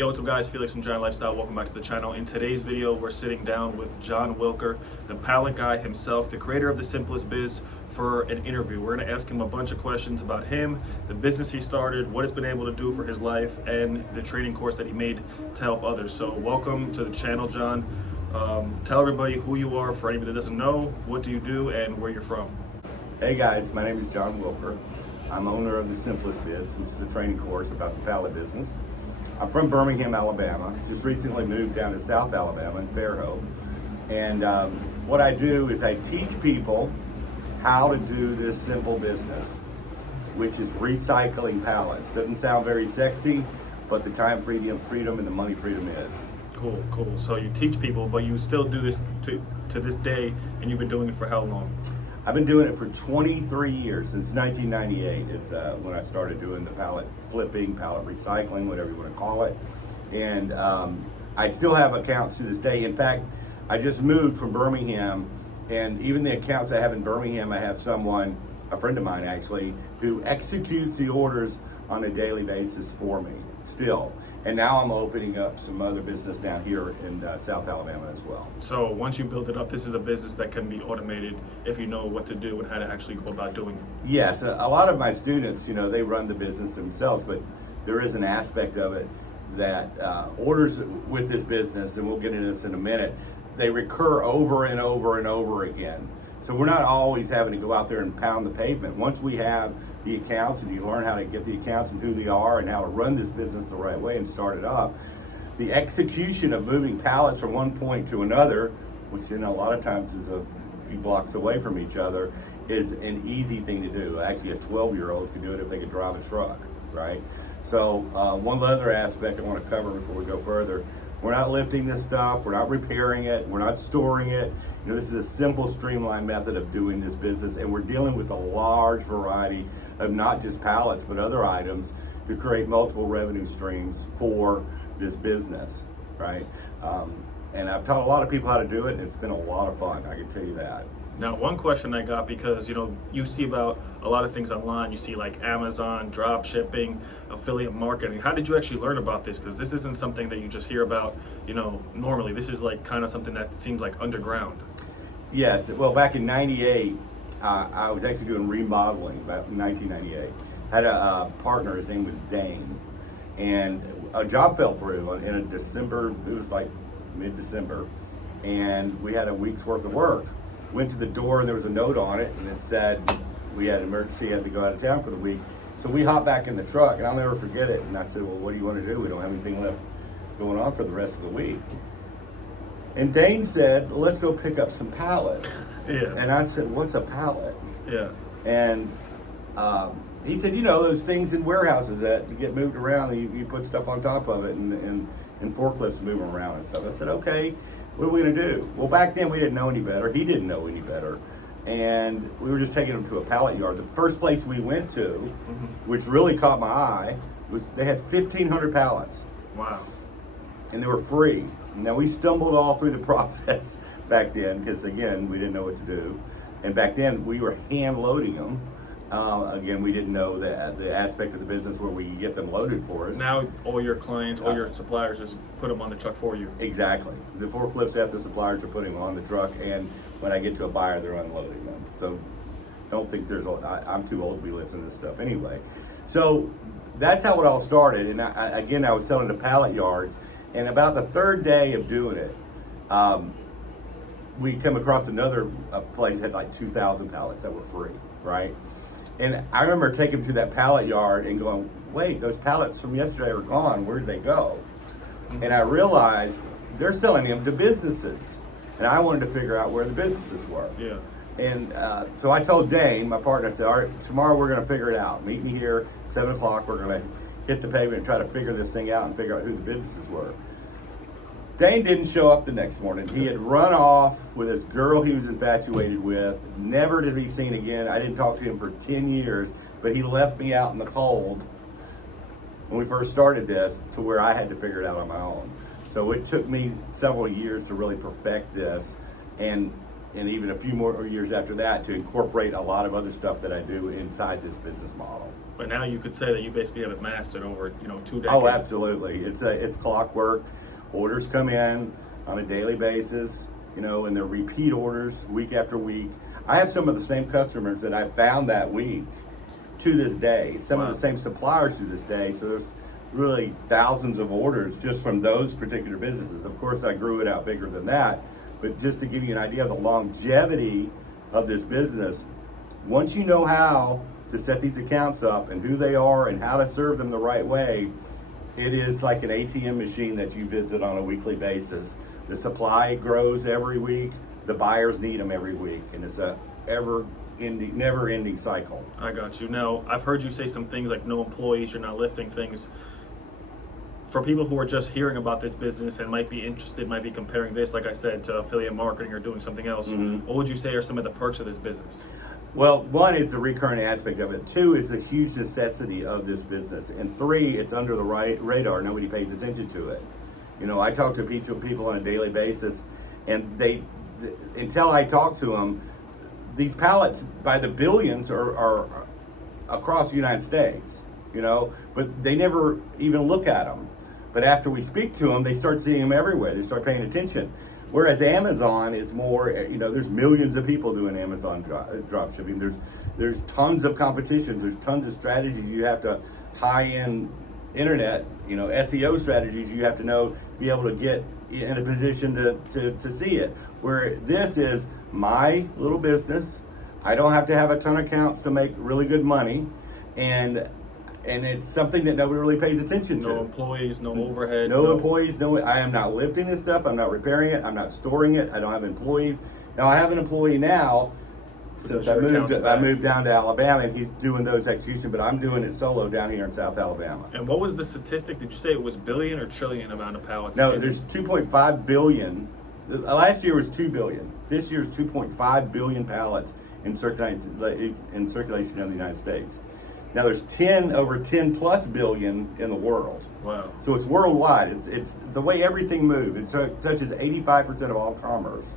Yo, what's up guys, Felix from Giant Lifestyle. Welcome back to the channel. In today's video, we're sitting down with John Wilker, the pallet guy himself, the creator of The Simplest Biz, for an interview. We're gonna ask him a bunch of questions about him, the business he started, what it's been able to do for his life, and the training course that he made to help others. So welcome to the channel, John. Tell everybody who you are for anybody that doesn't know, what do you do, and where you're from. Hey guys, my name is John Wilker. I'm owner of The Simplest Biz, which is a training course about the pallet business. I'm from Birmingham, Alabama. Just recently moved down to South Alabama in Fairhope. And what I do is I teach people how to do this simple business, which is recycling pallets. Doesn't sound very sexy, but the time freedom and the money freedom is. Cool. So you teach people, but you still do this to this day, and you've been doing it for how long? I've been doing it for 23 years, since 1998 is when I started doing the pallet flipping, pallet recycling, whatever you want to call it. And I still have accounts to this day. In fact, I just moved from Birmingham, and even the accounts I have in Birmingham, I have someone, a friend of mine actually, who executes the orders on a daily basis for me still. And now I'm opening up some other business down here in South Alabama as well. So once you build it up, this is a business that can be automated if you know what to do and how to actually go about doing it. Yes, a lot of my students, they run the business themselves, but there is an aspect of it that orders with this business, and we'll get into this in a minute, they recur over and over and over again. So we're not always having to go out there and pound the pavement. Once we have the accounts and you learn how to get the accounts and who they are and how to run this business the right way and start it up, the execution of moving pallets from one point to another, which a lot of times is a few blocks away from each other, is an easy thing to do. Actually, a 12-year-old could do it if they could drive a truck, right? So one other aspect I want to cover before we go further, we're not lifting this stuff, we're not repairing it, we're not storing it. This is a simple, streamlined method of doing this business, and we're dealing with a large variety of not just pallets, but other items to create multiple revenue streams for this business, right? And I've taught a lot of people how to do it, and it's been a lot of fun, I can tell you that. Now, one question I got, because you see about a lot of things online, you see like Amazon, drop shipping, affiliate marketing. How did you actually learn about this? Because this isn't something that you just hear about, normally. This is like kind of something that seems like underground. Yes, well, back in '98, I was actually doing remodeling, about 1998. Had a partner, his name was Dane, and a job fell through in a December, it was like mid-December, and we had a week's worth of work. Went to the door and there was a note on it, and it said we had an emergency, had to go out of town for the week. So we hopped back in the truck, and I'll never forget it. And I said, well, what do you want to do? We don't have anything left going on for the rest of the week. And Dane said, let's go pick up some pallets. Yeah. And I said, what's a pallet? Yeah. And he said, those things in warehouses that get moved around, and you put stuff on top of it, and forklifts move them around and stuff. I said, okay, what are we gonna do? Well, back then we didn't know any better. He didn't know any better. And we were just taking him to a pallet yard. The first place we went to, which really caught my eye, they had 1,500 pallets. Wow. And they were free. Now, we stumbled all through the process back then because, again, we didn't know what to do. And back then, we were hand loading them. Again, we didn't know the aspect of the business where we could get them loaded for us. Now, all your clients, all your suppliers just put them on the truck for you. Exactly. The forklifts at the suppliers are putting them on the truck, and when I get to a buyer, they're unloading them. So don't think I'm too old to be lifting this stuff anyway. So that's how it all started. And I was selling to pallet yards, and about the third day of doing it, we come across another place that had like 2,000 pallets that were free, right? And I remember taking them to that pallet yard and going, wait, those pallets from yesterday are gone. Where did they go? And I realized they're selling them to businesses. And I wanted to figure out where the businesses were. Yeah. And so I told Dane, my partner, I said, all right, tomorrow we're going to figure it out. Meet me here, 7 o'clock. We're going to hit the pavement and try to figure this thing out and figure out who the businesses were. Dane didn't show up the next morning. He had run off with this girl he was infatuated with, never to be seen again. I didn't talk to him for 10 years, but he left me out in the cold when we first started this to where I had to figure it out on my own. So it took me several years to really perfect this, and even a few more years after that to incorporate a lot of other stuff that I do inside this business model. But now you could say that you basically have it mastered over 2 decades. Oh, absolutely. It's clockwork. Orders come in on a daily basis, and they're repeat orders week after week. I have some of the same customers that I found that week to this day. Some of the same suppliers to this day. So there's really thousands of orders just from those particular businesses. Of course, I grew it out bigger than that. But just to give you an idea of the longevity of this business, once you know how to set these accounts up and who they are and how to serve them the right way, it is like an ATM machine that you visit on a weekly basis. The supply grows every week. The buyers need them every week, and it's a never-ending cycle. I got you. Now, I've heard you say some things like no employees, you're not lifting things. For people who are just hearing about this business and might be interested, might be comparing this, like I said, to affiliate marketing or doing something else, what would you say are some of the perks of this business? Well, one is the recurring aspect of it. Two is the huge necessity of this business. And three, it's under the radar. Nobody pays attention to it. I talk to people on a daily basis, and until I talk to them, these pallets by the billions are across the United States, but they never even look at them. But after we speak to them, they start seeing them everywhere. They start paying attention. Whereas Amazon is more, there's millions of people doing Amazon drop shipping. There's tons of competitions. There's tons of strategies. You have to high-end internet, SEO strategies you have to know, be able to get in a position to see it. Where this is my little business. I don't have to have a ton of accounts to make really good money. And it's something that nobody really pays attention to. No employees, no overhead. No employees, I am not lifting this stuff, I'm not repairing it, I'm not storing it, I don't have employees. Now I have an employee now, since I moved down to Alabama, and he's doing those executions, but I'm doing it solo down here in South Alabama. And what was the statistic? Did you say it was billion or trillion amount of pallets? No, there's 2.5 billion. Last year was 2 billion. This year's 2.5 billion pallets in circulation in the United States. Now there's over 10 plus billion in the world. Wow. So it's worldwide. It's the way everything moves. It touches 85% of all commerce.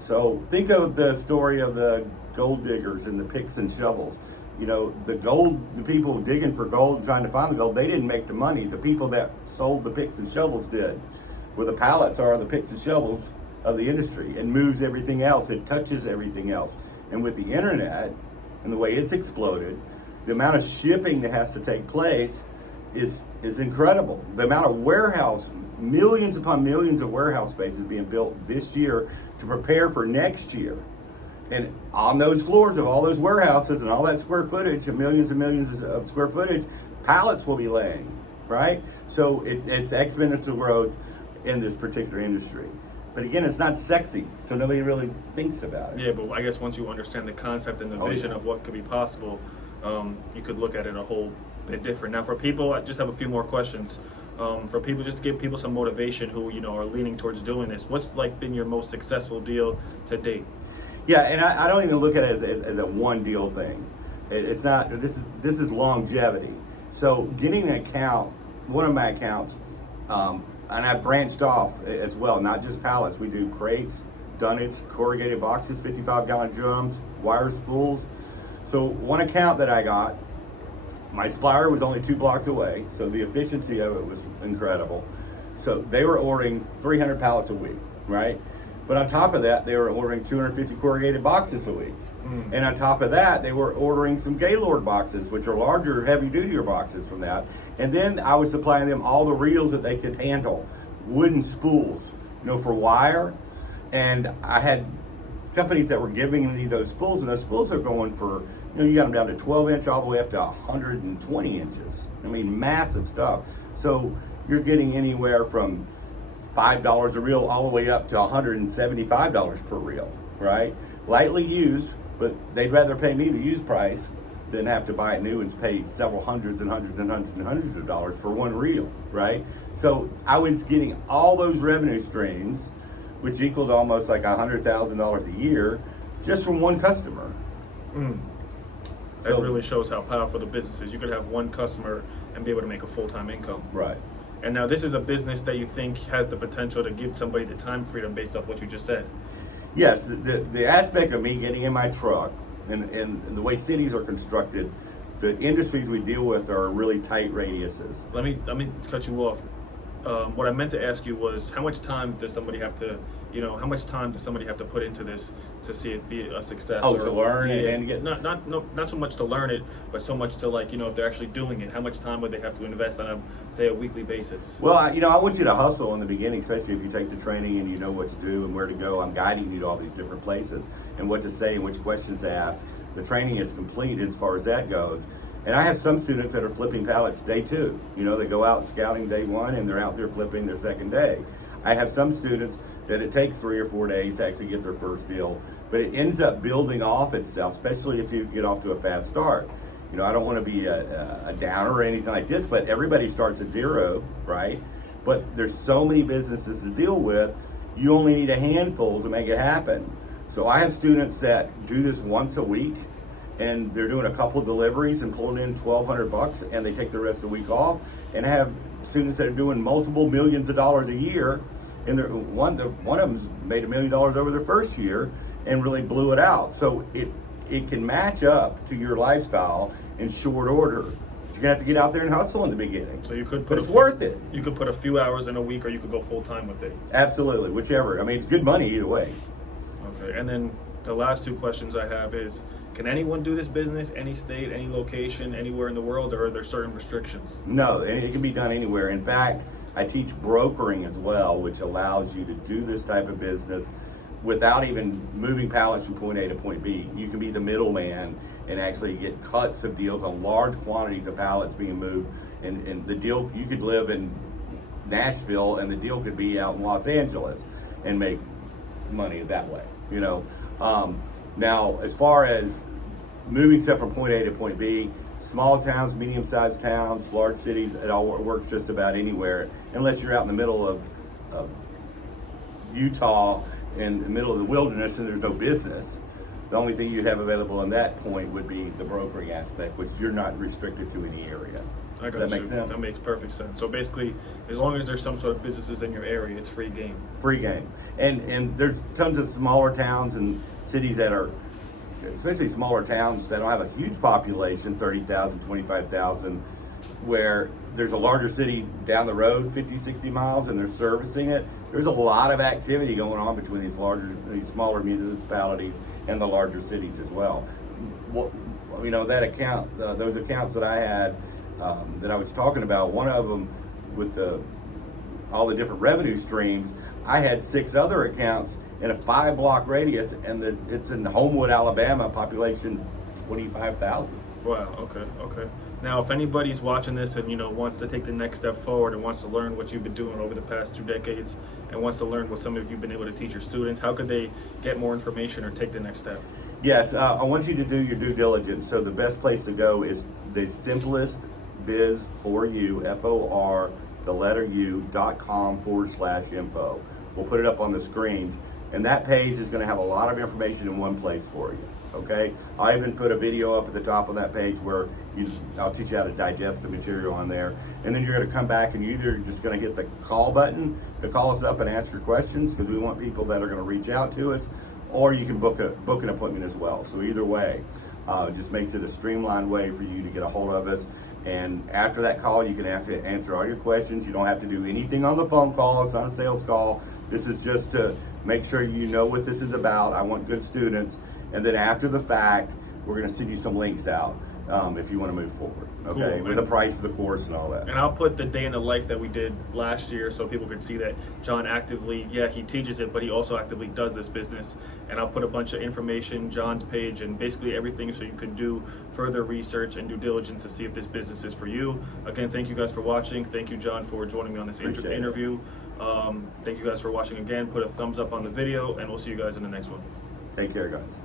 So think of the story of the gold diggers and the picks and shovels. The people digging for gold, trying to find the gold, they didn't make the money. The people that sold the picks and shovels did. Where the pallets are the picks and shovels of the industry. It moves everything else. It touches everything else. And with the internet and the way it's exploded, the amount of shipping that has to take place is incredible. The amount of warehouse, millions upon millions of warehouse spaces being built this year to prepare for next year. And on those floors of all those warehouses and all that square footage, and millions of square footage, pallets will be laying, right? So it's exponential growth in this particular industry. But again, it's not sexy, so nobody really thinks about it. Yeah, but I guess once you understand the concept and the vision of what could be possible, you could look at it a whole bit different. Now, for people, I just have a few more questions. For people, just to give people some motivation who are leaning towards doing this. What's been your most successful deal to date? Yeah, and I don't even look at it as a one deal thing. It's not. This is longevity. So getting an account, one of my accounts, and I've branched off as well. Not just pallets. We do crates, dunnage, corrugated boxes, 55-gallon drums, wire spools. So one account that I got, my supplier was only 2 blocks away, so the efficiency of it was incredible. So they were ordering 300 pallets a week, right? But on top of that, they were ordering 250 corrugated boxes a week. And on top of that, they were ordering some Gaylord boxes, which are larger, heavy-duty boxes from that. And then I was supplying them all the reels that they could handle, wooden spools, for wire. And I had companies that were giving me those spools, and those spools are going for, you got them down to 12 inch all the way up to 120 inches. I mean, massive stuff. So you're getting anywhere from $5 a reel all the way up to $175 per reel, right? Lightly used, but they'd rather pay me the used price than have to buy it new and pay several hundreds and hundreds and hundreds and hundreds of dollars for one reel, right? So I was getting all those revenue streams, which equaled almost like $100,000 a year, just from one customer. That really shows how powerful the business is. You could have one customer and be able to make a full-time income. Right. And now this is a business that you think has the potential to give somebody the time freedom based off what you just said. Yes, the aspect of me getting in my truck and the way cities are constructed, the industries we deal with are really tight radiuses. Let me cut you off. What I meant to ask you was, how much time does somebody have to, how much time does somebody have to put into this to see it be a success? Oh, to learn and get not so much to learn it, but so much to if they're actually doing it. How much time would they have to invest on a weekly basis? Well, I want you to hustle in the beginning, especially if you take the training and you know what to do and where to go. I'm guiding you to all these different places and what to say and which questions to ask. The training is complete as far as that goes. And I have some students that are flipping pallets day 2. They go out scouting day 1 and they're out there flipping their second day. I have some students that it takes 3 or 4 days to actually get their first deal, but it ends up building off itself, especially if you get off to a fast start. I don't want to be a downer or anything like this, but everybody starts at 0, right? But there's so many businesses to deal with, you only need a handful to make it happen. So I have students that do this once a week, and they're doing a couple deliveries and pulling in $1,200, and they take the rest of the week off. And I have students that are doing multiple millions of dollars a year, and one of them's made $1 million over their first year and really blew it out. So it can match up to your lifestyle in short order. But you're gonna have to get out there and hustle in the beginning. So you could but it's worth it. You could put a few hours in a week, or you could go full time with it. Absolutely, whichever. I mean, it's good money either way. Okay, and then the last 2 questions I have is, can anyone do this business, any state, any location, anywhere in the world, or are there certain restrictions? No, and it can be done anywhere. In fact, I teach brokering as well, which allows you to do this type of business without even moving pallets from point A to point B. You can be the middleman and actually get cuts of deals on large quantities of pallets being moved. And the deal, you could live in Nashville and the deal could be out in Los Angeles and make money that way, Now, as far as moving stuff from point A to point B, small towns, medium-sized towns, large cities, it all works just about anywhere, unless you're out in the middle of Utah, in the middle of the wilderness, and there's no business. The only thing you'd have available in that point would be the brokering aspect, which you're not restricted to any area. Does that make sense? That makes perfect sense. So basically, as long as there's some sort of businesses in your area, it's free game. Free game. And there's tons of smaller towns and cities that are, especially smaller towns that don't have a huge population, 30,000, 25,000, where there's a larger city down the road, 50, 60 miles, and they're servicing it. There's a lot of activity going on between these smaller municipalities and the larger cities as well. That account, those accounts that I had, that I was talking about, one of them with all the different revenue streams, I had 6 other accounts in a 5-block radius, and it's in Homewood, Alabama, population 25,000. Wow, okay. Now, if anybody's watching this and, wants to take the next step forward and wants to learn what you've been doing over the past 2 decades and wants to learn what some of you've been able to teach your students, how could they get more information or take the next step? Yes, I want you to do your due diligence. So the best place to go is the simplest biz for you, FOR, the letter U.com/info. We'll put it up on the screens. And that page is going to have a lot of information in one place for you. Okay, I even put a video up at the top of that page where I'll teach you how to digest the material on there, and then you're going to come back and you're either just going to hit the call button to call us up and ask your questions, because we want people that are going to reach out to us, or you can book an appointment as well. So either way, it just makes it a streamlined way for you to get a hold of us. And after that call, you can answer all your questions. You don't have to do anything on the phone call. It's not a sales call. This is just to make sure you know what this is about. I want good students. And then after the fact, we're going to send you some links out if you want to move forward. Okay, cool, with the price of the course and all that. And I'll put the day in the life that we did last year so people could see that John actively, he teaches it, but he also actively does this business. And I'll put a bunch of information, John's page, and basically everything so you can do further research and due diligence to see if this business is for you. Again, thank you guys for watching. Thank you, John, for joining me on this interview. Thank you guys for watching again. Put a thumbs up on the video, and we'll see you guys in the next one. Take care, guys.